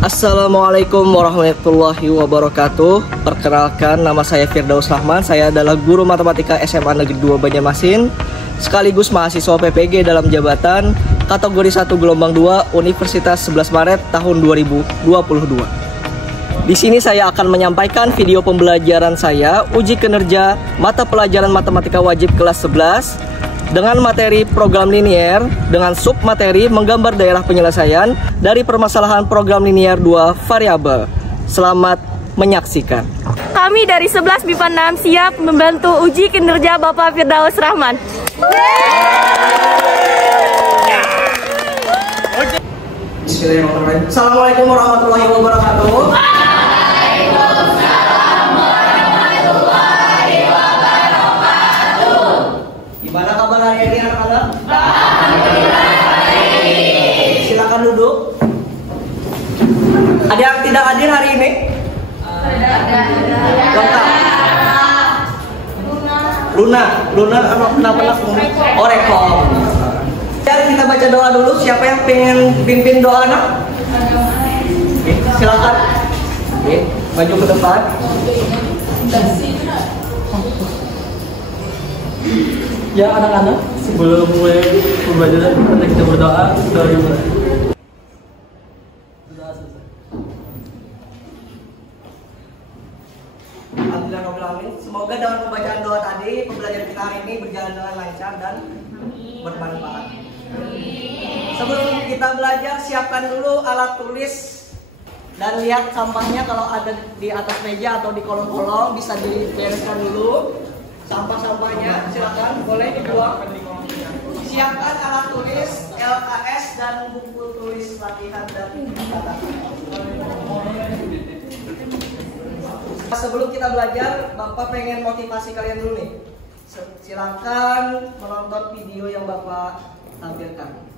Assalamualaikum warahmatullahi wabarakatuh. Perkenalkan, nama saya Firdaus Rahman. Saya adalah guru matematika SMA Negeri 2 Banjarmasin, sekaligus mahasiswa PPG dalam jabatan kategori 1 gelombang 2 Universitas 11 Maret tahun 2022. Di sini saya akan menyampaikan video pembelajaran saya uji kinerja mata pelajaran matematika wajib kelas 11 dengan materi program linier dengan submateri menggambar daerah penyelesaian dari permasalahan program linier 2 variabel. Selamat menyaksikan. Kami dari 11 MIPA 6 siap membantu uji kinerja Bapak Firdaus Rahman. Bismillahirrahmanirrahim. Assalamualaikum warahmatullahi wabarakatuh. Gimana kabar hari ini anak-anak? Silakan duduk. Ada yang tidak hadir hari ini? Lengkap. Luna kenapa? Oh, Rekom. Kita baca doa dulu. Siapa yang pengen pimpin doa anak? Silakan. Maju ke depan. Ya anak-anak, sebelum mulai pembelajaran kita berdoa dari mulai. Alhamdulillah, semoga dengan pembacaan doa tadi pembelajaran kita hari ini berjalan dengan lancar dan bermanfaat. Sebelum kita belajar, siapkan dulu alat tulis dan lihat sampahnya kalau ada di atas meja atau di kolong-kolong bisa dibereskan dulu. Sampah-sampahnya silakan boleh dibuang. Siapkan alat tulis, LKS dan buku tulis latihan dan kata. Sebelum kita belajar, Bapak pengen motivasi kalian dulu nih. Silakan menonton video yang Bapak tampilkan.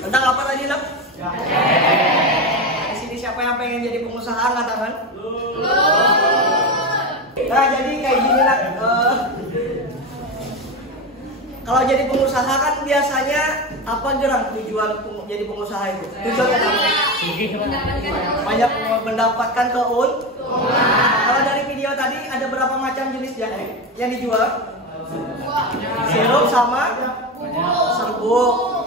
Tentang apa tadi, Nak? Di sini siapa yang pengen jadi pengusaha angkat tangan? Nah, jadi kayak gini, Nak. Kalau jadi pengusaha kan biasanya apa gerak tujuan jadi pengusaha itu? Tujuan banyak mendapatkan keuntungan. Kalau dari video tadi ada berapa macam jenis jahe yang dijual? Sirup sama serbuk.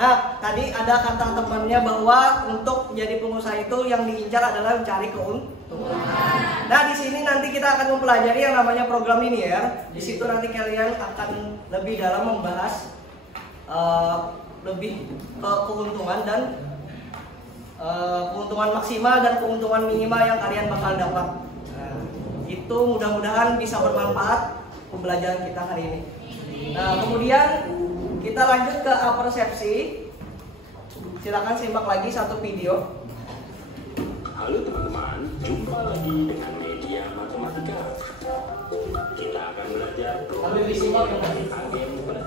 Nah, tadi ada kata temannya bahwa untuk jadi pengusaha itu yang diincar adalah mencari keuntungan. Nah, di sini nanti kita akan mempelajari yang namanya program linier. Di situ nanti kalian akan lebih dalam membahas lebih keuntungan dan keuntungan maksimal dan keuntungan minimal yang kalian bakal dapat. Itu mudah-mudahan bisa bermanfaat pembelajaran kita hari ini. Nah, kemudian kita lanjut ke apersepsi. Silakan simak lagi satu video. Halo teman-teman, jumpa lagi dengan media matematika. Kita akan belajar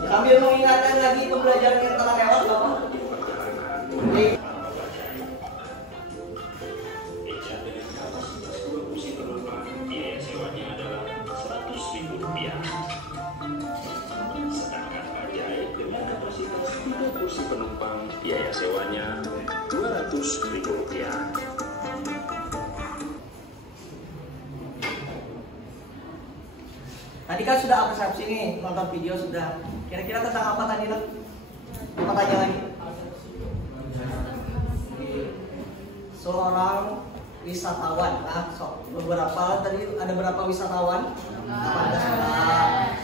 sambil mengingatkan lagi pembelajaran yang telah lewat, Bapak. Biaya sewanya adalah Rp100.000. Sedangkan bajai dengan kapasitas 3 kursi penumpang, biaya sewanya Rp200.000. Tadi kan sudah apersepsi nih, nonton video sudah. Kira-kira tentang apa tadi, Nak? Apa tanya lagi? Seorang wisatawan. Nah, beberapa tadi ada berapa wisatawan? 18 orang.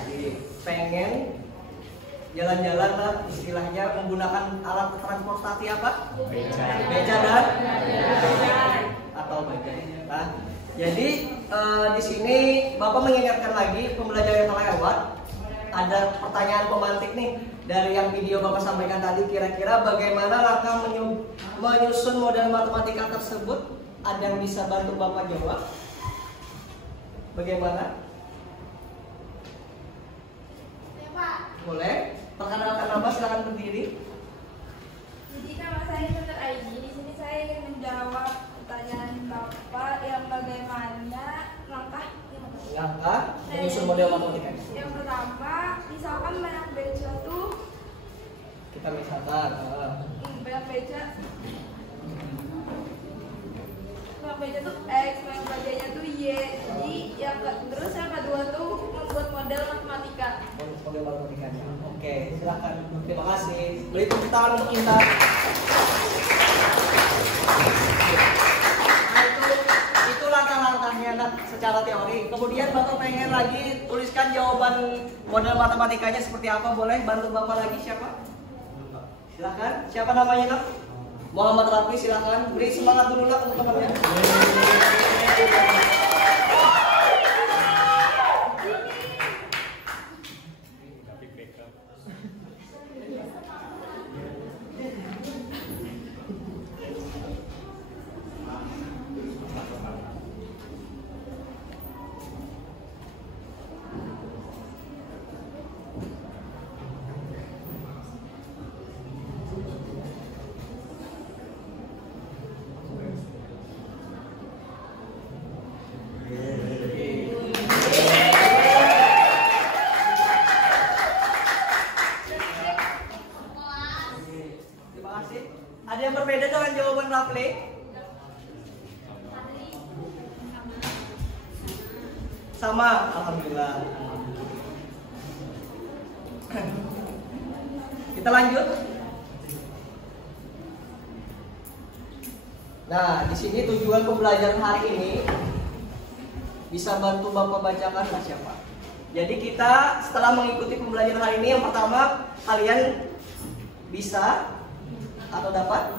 Pengen jalan-jalan lah istilahnya, menggunakan alat transportasi apa? Beca dan atau bajai. Nah, jadi di sini Bapak mengingatkan lagi pembelajaran yang telah lewat. Ada pertanyaan pemantik nih dari yang video Bapak sampaikan tadi. Kira-kira bagaimana langkah menyusun model matematika tersebut? Ada yang bisa bantu Bapak jawab? Bagaimana? Ya, Pak. Boleh. Perkenalkan nama, silakan berdiri. Jadi nama saya Dr. Aini. Di sini saya ingin menjawab pertanyaan Bapak yang bagaimana langkah Menyusun model matematika. Yang pertama, misalkan banyak beca tuh Kita misalkan banyak beca tuh X, banyak bajanya tuh Y. Jadi terus yang kedua tuh membuat model matematika. model matematikanya. Oke, silakan. Terima kasih. Beri tepuk tangan untuk Intan. Nah, itu langkah-langkahnya secara teori. Kemudian Bapak pengen lagi tuliskan jawaban model matematikanya seperti apa, boleh bantu Bapak lagi siapa? Silakan. Siapa namanya nak? Muhammad Rafi, silakan. Beri semangat dulu nak untuk temannya. Ada yang berbeda dengan jawaban Rafli? Sama, alhamdulillah. Kita lanjut. Nah, di sini tujuan pembelajaran hari ini bisa bantu Bapak bacakan lah siapa. Jadi kita setelah mengikuti pembelajaran hari ini, yang pertama kalian bisa atau dapat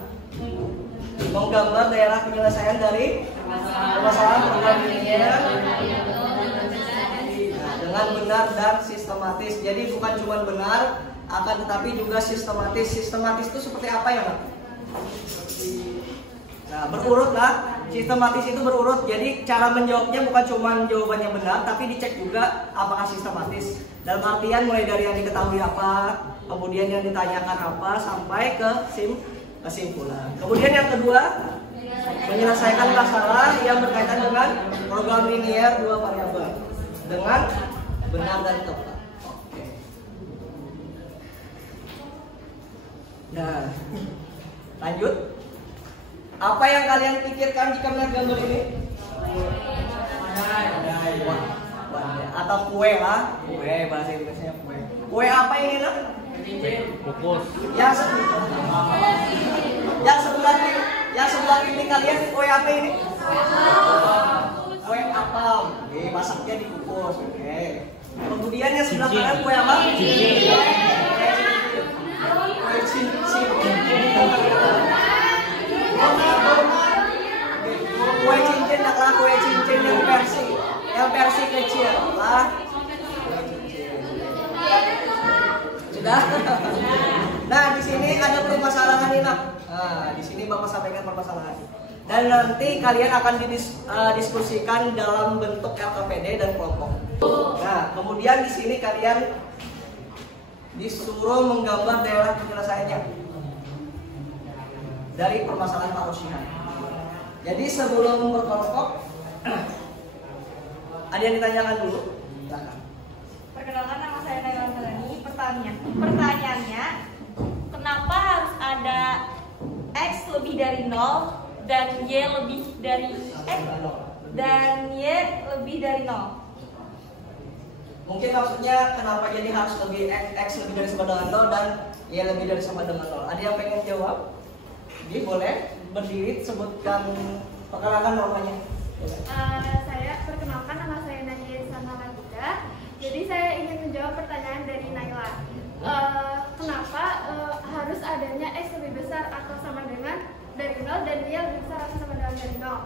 menggambar daerah penyelesaian dari permasalahan program linear dengan benar dan sistematis. Jadi bukan cuma benar, akan tetapi juga sistematis. Sistematis itu seperti apa ya, Pak? Nah, berurut lah. Sistematis itu berurut. Jadi cara menjawabnya bukan cuma jawabannya benar, tapi dicek juga apakah sistematis. Dalam artian mulai dari yang diketahui apa, kemudian yang ditanyakan apa, sampai ke kesimpulan. Kemudian yang kedua, menyelesaikan masalah yang berkaitan dengan program linear dua variabel dengan benar dan tepat. Oke. Nah, lanjut. Apa yang kalian pikirkan jika melihat gambar ini? Atau kue lah, kue bahasa Inggrisnya kue. Kue apa ini nak? Kukus. Yang sebelah ini kalian kue apa ini? Kue apam. Oke, masaknya dikukus. Oke. Kemudian yang sebelah kanan kue apa? Kue cincin. Kue cincin adalah kue cincin yang versi kecil lah. Sudah. Nah, di sini ada permasalahan ini, Nak. Nah, di sini Bapak sampaikan permasalahan. Dan nanti kalian akan didiskusikan dalam bentuk LKPD dan kelompok. Nah, kemudian di sini kalian disuruh menggambar daerah penyelesaiannya dari permasalahan Pak Rosyihan. Jadi sebelum berkelompok, ada yang ditanyakan dulu? Silakan. Perkenalkan, nama saya Naila Angelani. Pertanyaannya, kenapa harus ada X lebih dari 0 dan Y lebih dari lebih dari 0? Mungkin maksudnya kenapa jadi harus lebih X lebih dari sama dengan 0 dan Y lebih dari sama dengan 0. Ada yang pengen jawab? Jadi boleh berdiri, sebutkan, perkenalkan normanya. Saya perkenalkan, nama saya Nadia Sanalagida. Jadi saya ingin menjawab pertanyaan dari Naila. nol dan Y lebih besar atau sama dengan dari nol.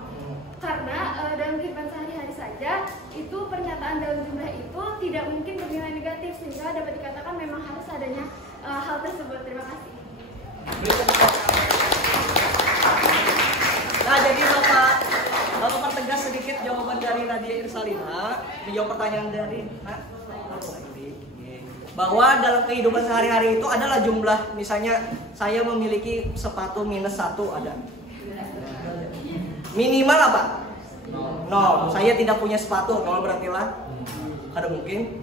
Karena dalam kehidupan sehari-hari saja itu pernyataan dalam jumlah itu tidak mungkin bernilai negatif, sehingga dapat dikatakan memang harus adanya hal tersebut. Terima kasih. Nah, jadi Bapak pertegas sedikit jawaban dari Nadia Irsalina menjawab pertanyaan dari bahwa dalam kehidupan sehari-hari itu adalah jumlah, misalnya saya memiliki sepatu minus 1 ada. Minimal apa? 0. Saya tidak punya sepatu, kalau berarti lah ada mungkin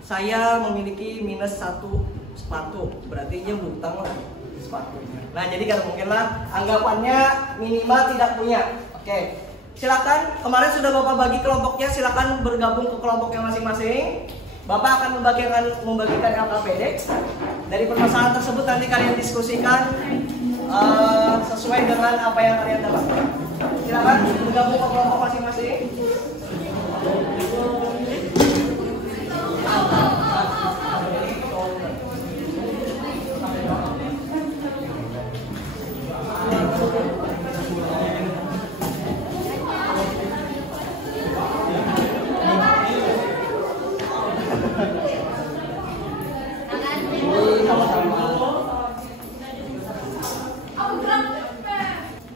saya memiliki minus 1 sepatu, berarti dia berutang lah sepatunya. Nah, jadi kan mungkin lah anggapannya minimal tidak punya. Oke, silakan. Kemarin sudah Bapak bagi kelompoknya, silakan bergabung ke kelompoknya masing-masing. Bapak akan membagikan LKPD. Dari permasalahan tersebut nanti kalian diskusikan sesuai dengan apa yang kalian dapatkan. Silakan bergabung ke kelompok masing-masing.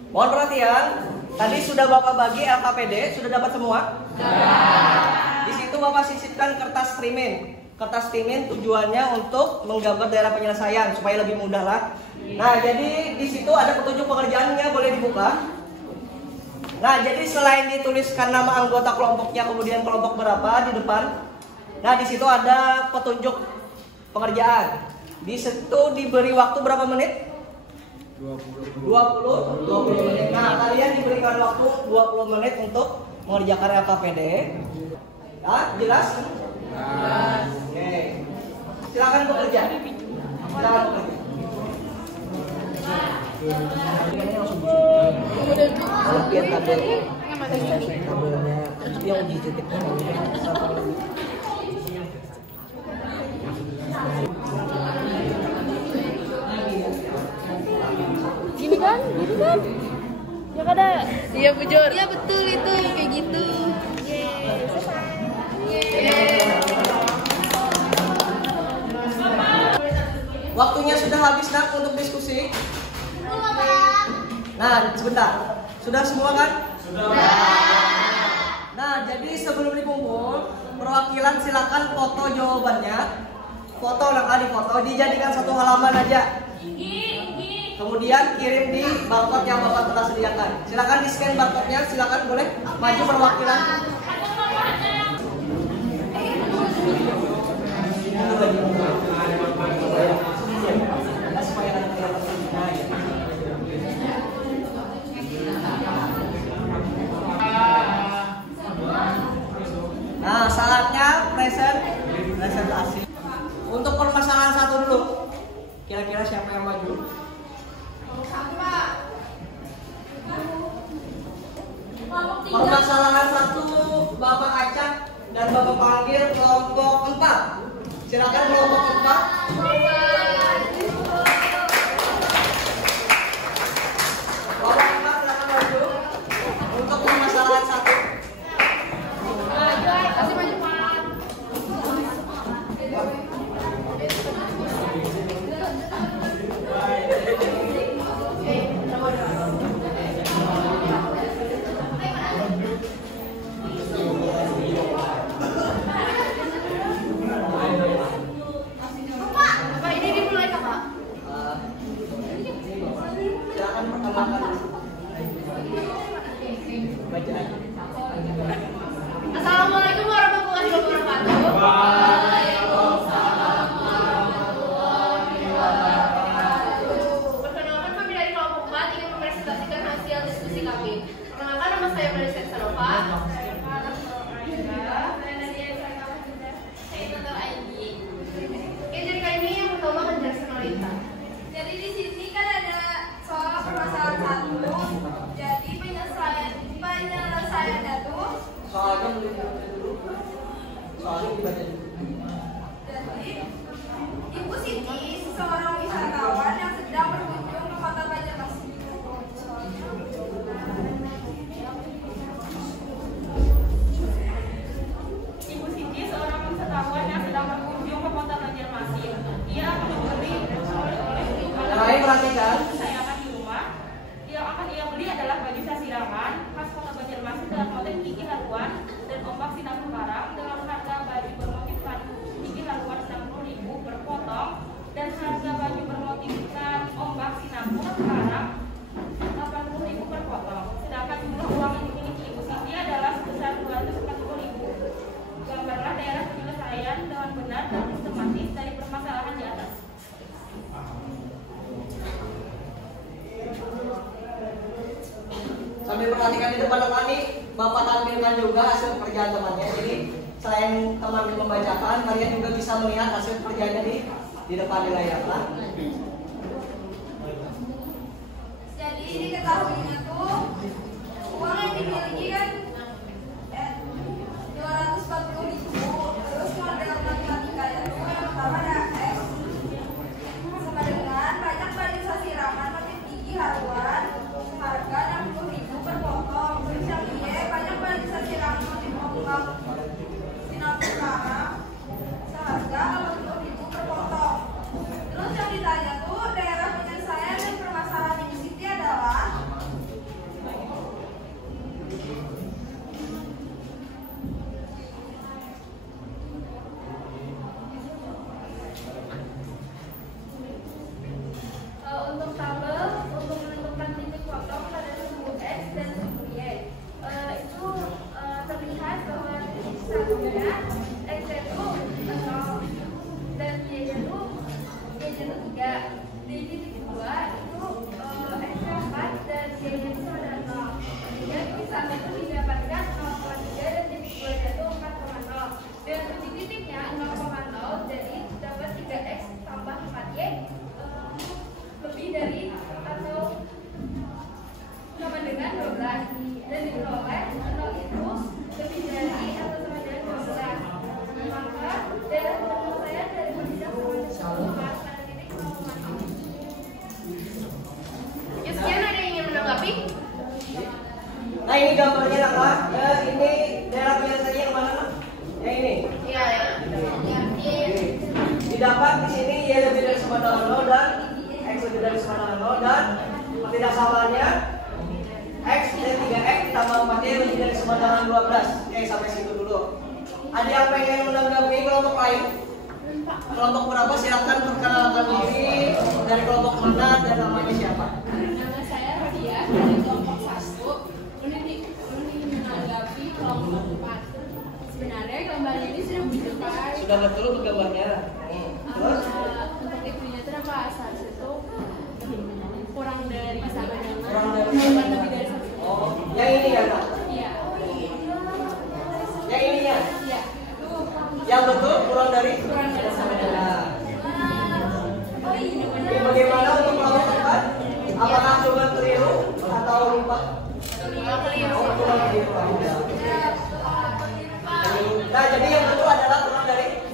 Mohon perhatian, tadi sudah Bapak bagi LKPD, sudah dapat semua? Di situ Bapak sisipkan kertas primin. Kertas primin tujuannya untuk menggambar daerah penyelesaian supaya lebih mudah lah. Nah, jadi di situ ada petunjuk pekerjaannya, boleh dibuka. Nah, jadi selain dituliskan nama anggota kelompoknya, kemudian kelompok berapa di depan. Nah, di situ ada petunjuk pekerjaan. Di situ diberi waktu berapa menit? 20 menit. Nah, kalian diberikan waktu 20 menit untuk mengerjakan LKPD. Nah, jelas? Oke. Silakan bekerja. Silakan bekerja. Lihat tabelnya yang uji titiknya. Gini kan? Ya kada? Iya bujur. Iya betul itu kayak gitu. Yeay, selesai. Yeay. Waktunya sudah habis nak untuk diskusi. Nah, sebentar. Sudah semua kan? Sudah. Nah, jadi sebelum dikumpul, perwakilan silakan foto jawabannya. Foto di foto dijadikan satu halaman aja. Kemudian kirim di barcode yang Bapak telah sediakan. Silakan di scan barcode-nya, silakan boleh maju perwakilan. Nah, saatnya presentasi. Untuk permasalahan satu dulu. Kira-kira siapa yang maju? Permasalahan satu, Bapak acak dan Bapak panggil kelompok 4. Silakan kelompok 4. Kelompok 4 silakan maju untuk permasalahan satu. Kasih maju Pak. perhatikan. Kesayangan di rumah. Yang akan ia beli adalah baju sasirangan khas kota Banjarmasin dengan motif gigi haruan dan ombak sinar karang dengan harga baju bermotifkan gigi haruan 60.000 per potong dan harga baju bermotifkan ombak sinar karang 80.000 per potong. Sedangkan jumlah uang yang dimiliki Ibu Siti adalah sebesar 240.000. Gambarlah daerah penyelesaian dengan benar dan sistematis dari permasalahan di atas. Sambil perhatikan di depan teman nih, Bapak tampilkan juga hasil pekerjaan temannya. Jadi selain teman membacakan, kalian juga bisa melihat hasil pekerjaannya di depan di layar. Jadi diketahuinya tuh uang yang dimiliki kan 240.000. Terus model matematikanya tuh yang pertama ada X sama dengan banyak baju sasirangan motif gigi haruan harga 60.000 per potong. Terus yang Y banyak baju sasirangan motif ombak sinar karang seharga 80.000 per potong. Terus yang ditanya tuh daerah penyelesaian dan permasalahan Ibu Siti adalah untuk tabel untuk menentukan titik potong pada sumbu X dan sumbu Y itu terlihat bahwa titik satunya X itu 0 dan Y-nya itu 3. Di titik 2 itu X-nya 4 dan Y-nya itu ada 0. Kemudian titik 1 itu didapatkan 0,3 dan titik 2-nya itu 4,0. Dan titik-titiknya 0,0 jadi dapat 3X tambah 4Y lebih dari atau sama dengan 12 dan diperoleh 0 itu lebih dari atau sama dengan 12. Maka daerah penyelesaian dari bidang sama pada titik 0,0. sekian, ada yang ingin menanggapi? Nah ini gambarnya lah, ini daerah penyelesaiannya yang mana? Yang ini. Iya, ya. Didapat di sini Y lebih dari sama dengan 0 dan X lebih dari sama dengan 0 dan tidak samanya X dan 3X ditambah 4Y lebih dari sama dengan 12. Oke, sampai situ dulu. Ada yang pengen menanggapi kelompok lain? Kelompok berapa? Silakan perkenalkan diri, dari kelompok mana dan namanya siapa? Nama saya Rodia dari kelompok 1. Ini menanggapi kelompok 4. Sebenarnya gambar ini sudah bukan. Sudah betul gambarnya. Terus? Untuk itunya itu apa? Satu itu kurang dari sama dengan. Kurang dari bukan lebih dari 1. Oh, yang ini ya, Kak? Iya. Yang ininya? Iya. Yang betul kurang dari? Kurang dari sama dengan. Nah, ini bagaimana untuk kelompok 4? Apakah cuma keliru atau lupa? Keliru. Oh, kurang keliru. Nah, jadi yang betul adalah kurang dari?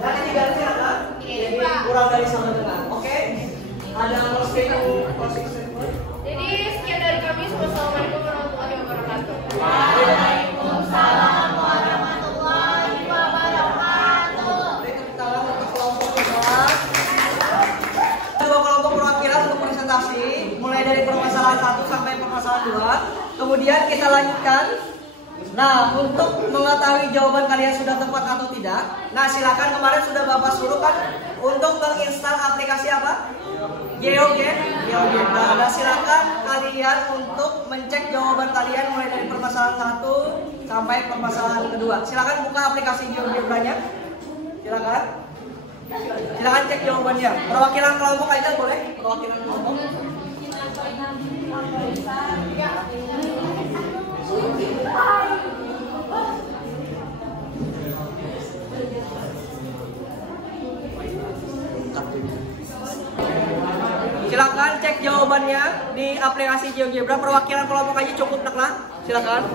Nanti diganti ya, Kak? Jadi kurang dari sama dengan. Oke? Ada closing statement? Jadi sekian dari kami. Wassalamualaikum warahmatullahi wabarakatuh. Waalaikumsalam warahmatullahi wabarakatuh. Tepuk tangan untuk kelompok 4. Dua kelompok perwakilan untuk presentasi, mulai dari permasalahan 1 sampai permasalahan 2. Kemudian kita lanjutkan. Nah, untuk mengetahui jawaban kalian sudah tepat atau tidak, nah silakan, kemarin sudah Bapak suruh kan untuk menginstal aplikasi apa? GeoGet. Nah, silakan kalian untuk mencek jawaban kalian mulai dari permasalahan 1 sampai permasalahan kedua. Silakan buka aplikasi GeoGebranya. Silakan. Silakan cek jawabannya. Perwakilan kelompok aja boleh? Perwakilan kelompok. Silakan cek jawabannya di aplikasi GeoGebra. Perwakilan kelompok aja cukup, nak. Silakan.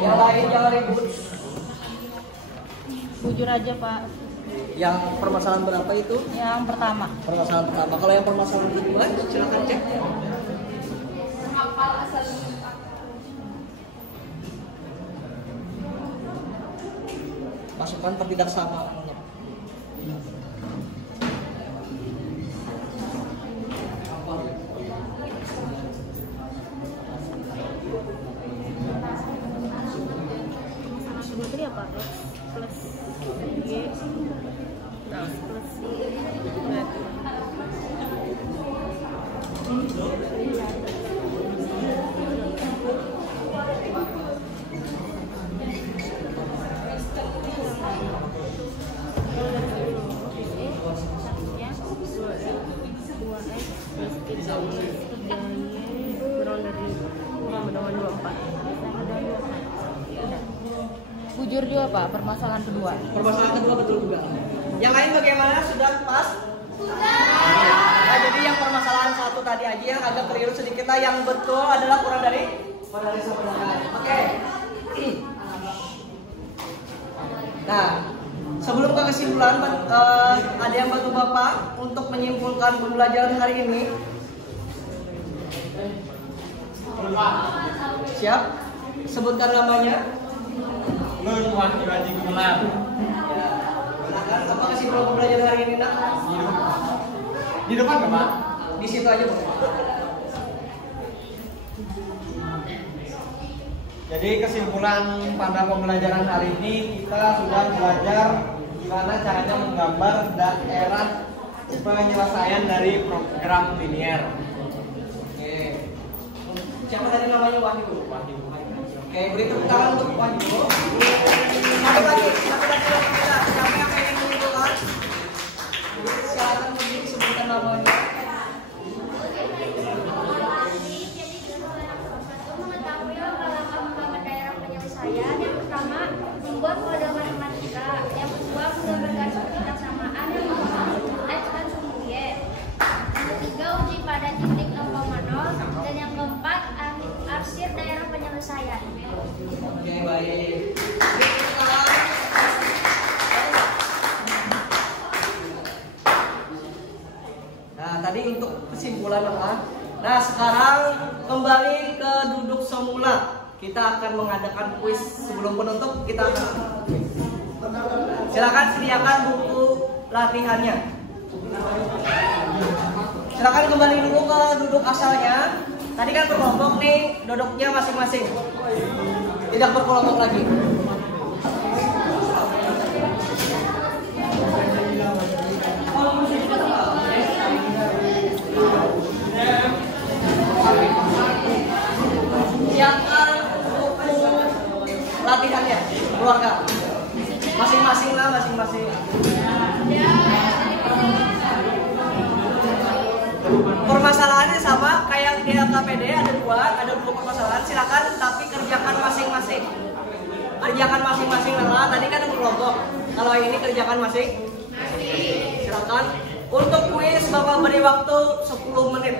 Yang lain jangan ribut. Jujur aja Pak. Yang permasalahan berapa itu? Yang pertama. Permasalahan pertama. Kalau yang permasalahan kedua, silakan cek. menghafal asal Pasukan tidak sama. Simetri apa? X plus Y plus bujur juga Pak, permasalahan kedua. Permasalahan kedua betul juga. Yang lain bagaimana? Sudah pas? Sudah. Nah, jadi yang permasalahan satu tadi aja yang agak keliru sedikit lah. Yang betul adalah kurang dari 1. Oke. Nah, sebelum ke kesimpulan, ada yang bantu Bapak untuk menyimpulkan pembelajaran hari ini? Siap? Sebutkan namanya. Nur Wahyu Haji Gumelar. Silakan, apa kesimpulan pembelajaran hari ini, Nak? Di depan nggak Pak? Di situ aja, Bu. Jadi kesimpulan pada pembelajaran hari ini kita sudah belajar gimana caranya menggambar daerah penyelesaian dari program linier. Oke. Siapa tadi namanya? Wahyu. Oke, beri tepuk tangan untuk Wahyu. Satu lagi kita. Siapa yang pengen menyimpulkan? Silakan sebutkan namanya. Yang pertama, membuat model matematika. Yang kedua, menggambarkan seperti kesamaan yang membentuk X dan sumbu Y. Yang ketiga, uji pada titik 0,0. Dan yang keempat, arsir daerah penyelesaian. Oke, baik. Nah, tadi untuk kesimpulan apa? Nah, sekarang kembali ke duduk semula. Kita akan mengadakan kuis. Sebelum penutup kita akan kuis. Silakan sediakan buku latihannya. Silakan kembali dulu ke duduk asalnya. Tadi kan berkelompok nih, duduknya masing-masing. Tidak berkelompok lagi. Siapkan buku latihannya, keluarga. Masing-masing lah, masing-masing. Permasalahannya sama kayak di LKPD, ada dua permasalahan. Silakan tapi kerjakan masing-masing. Kerjakan masing-masing lah. Tadi kan berkelompok. Kalau ini kerjakan masing-masing. Silakan. Untuk kuis Bapak beri waktu 10 menit.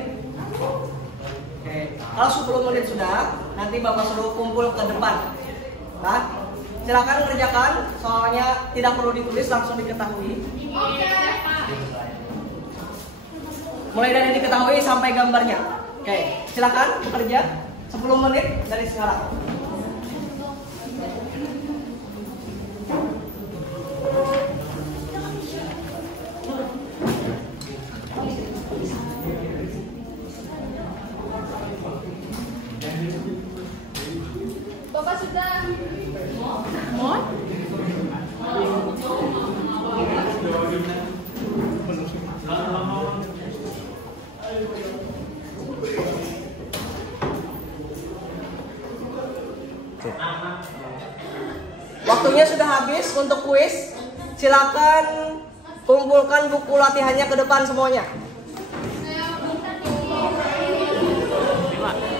Oke. Kalau 10 menit sudah, nanti Bapak suruh kumpul ke depan. Nah, silakan kerjakan. Soalnya tidak perlu ditulis, langsung diketahui. Mulai dari diketahui sampai gambarnya. Oke, silakan bekerja 10 menit dari sekarang. Bapak sudah mau? Waktunya sudah habis untuk kuis. Silakan kumpulkan buku latihannya ke depan semuanya.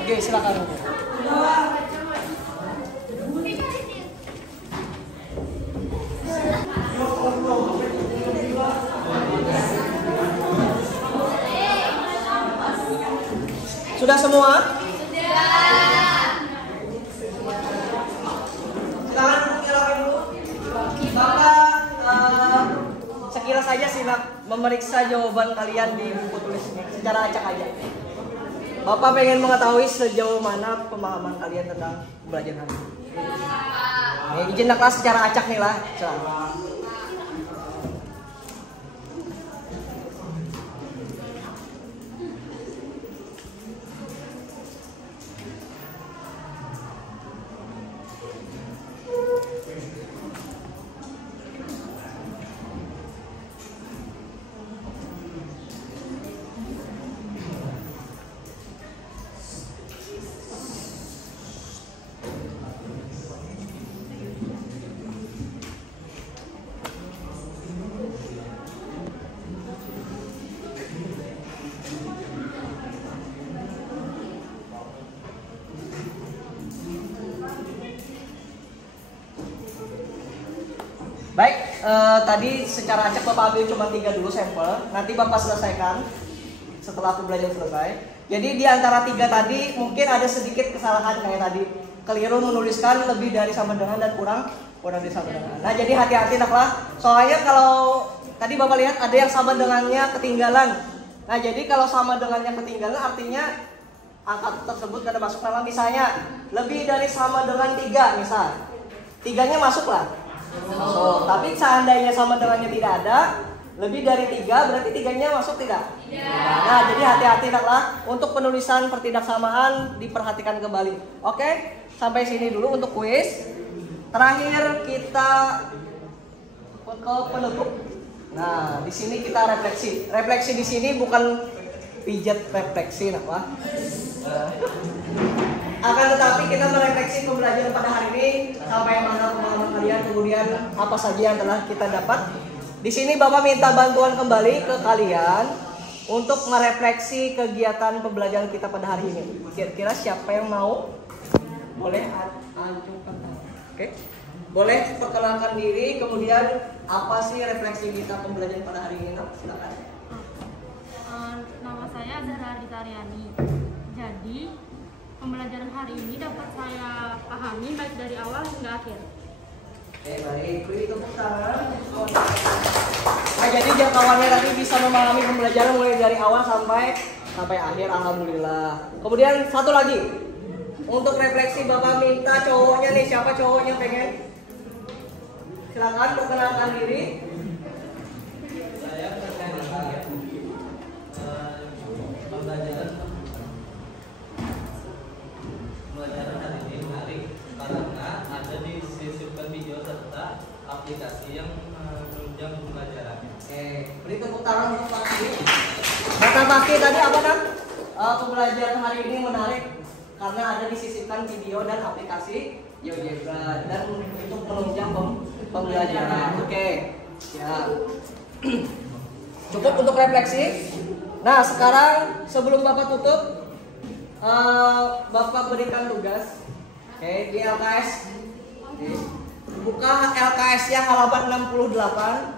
Oke, silakan. Sudah semua? Silakan nyalakan dulu. Bapak sekilas saja sih nak memeriksa jawaban kalian di buku tulis ini secara acak aja. Bapak pengen mengetahui sejauh mana pemahaman kalian tentang pembelajaran hari ini. Nih, izin kelas secara acak nih lah. Baik, tadi secara acak Bapak ambil cuma 3 dulu sampel. Nanti Bapak selesaikan setelah pembelajaran selesai. Jadi di antara 3 tadi mungkin ada sedikit kesalahan kayak tadi. Keliru menuliskan lebih dari sama dengan dan kurang dari sama dengan. Nah, jadi hati-hati naklah. Soalnya kalau tadi Bapak lihat ada yang sama dengannya ketinggalan. Nah, jadi kalau sama dengannya ketinggalan artinya angka tersebut kada masuk dalam, misalnya lebih dari sama dengan 3 misal. 3-nya masuk lah. Masuk. Tapi seandainya sama dengannya tidak ada, lebih dari 3 berarti 3-nya masuk tidak? Tidak. Nah, jadi hati-hati naklah untuk penulisan pertidaksamaan diperhatikan kembali. Oke, sampai sini dulu untuk kuis. Terakhir kita ke penutup. Nah, di sini kita refleksi. Refleksi di sini bukan pijat refleksi naklah. Akan tetapi kita merefleksi pembelajaran pada hari ini sampai mana pemahaman kalian, kemudian apa saja yang telah kita dapat. Di sini Bapak minta bantuan kembali ke kalian untuk merefleksi kegiatan pembelajaran kita pada hari ini. Kira-kira siapa yang mau? Boleh ajukan. Oke. Boleh perkenalkan diri, kemudian apa sih refleksi kita pembelajaran pada hari ini? Silakan. Nama saya Zahra Arditariani. Jadi pembelajaran hari ini dapat saya pahami baik dari awal hingga akhir. Baik, beri tepuk tangan. Nah, jadi jangkauannya tadi bisa memahami pembelajaran mulai dari awal sampai akhir, alhamdulillah. Kemudian satu lagi, untuk refleksi Bapak minta cowoknya nih, siapa cowoknya pengen? Silakan perkenalkan diri. Saya perkenalkan pembelajaran hari ini menarik karena ada disisipkan video serta aplikasi yang menunjang pembelajaran. Beri tepuk tangan untuk Pak Kaki. Kata Kaki tadi apa kan? Pembelajaran hari ini menarik karena ada disisipkan video dan aplikasi GeoGebra dan untuk menunjang pembelajaran. Oke, ya. Cukup untuk refleksi. Nah, sekarang sebelum Bapak tutup, Bapak berikan tugas. Oke, di LKS. Oke. Buka LKS-nya halaman 68.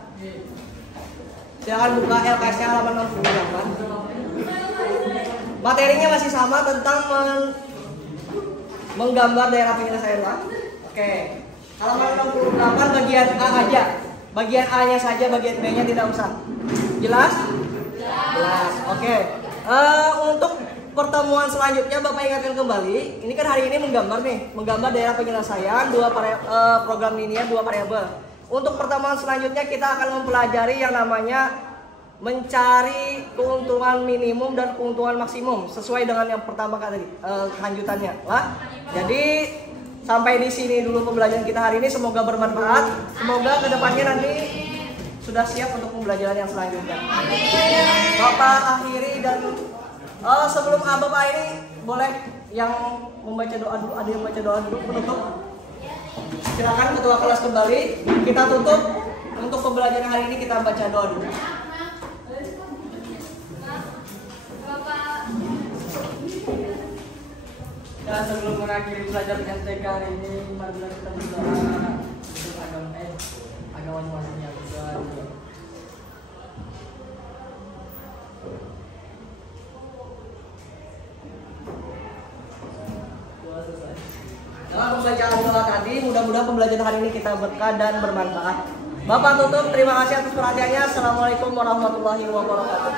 Silakan buka LKS-nya halaman 68. Materinya masih sama tentang menggambar daerah penyelesaian lah. Oke. Halaman 68 bagian A aja. Bagian A-nya saja, bagian B-nya tidak usah. Jelas? Jelas. Oke. Untuk pertemuan selanjutnya Bapak ingatkan kembali, ini kan hari ini menggambar daerah penyelesaian program linear 2 variabel. Untuk pertemuan selanjutnya kita akan mempelajari yang namanya mencari keuntungan minimum dan keuntungan maksimum sesuai dengan yang pertama kali lanjutannya lah. Jadi sampai di sini dulu pembelajaran kita hari ini, semoga bermanfaat. Semoga kedepannya nanti sudah siap untuk pembelajaran yang selanjutnya. Bapak akhiri dan sebelum Bapak ini boleh yang membaca doa dulu, ada yang baca doa dulu penutup. Silakan ketua kelas kembali, kita tutup untuk pembelajaran hari ini, kita baca doa dulu. Dan sebelum mengakhiri pelajaran MTK hari ini, marilah kita berdoa untuk agama masing yang juga. Dalam pembacaan doa tadi, mudah-mudahan pembelajaran hari ini kita berkah dan bermanfaat. Bapak tutup, terima kasih atas perhatiannya. Assalamualaikum warahmatullahi wabarakatuh.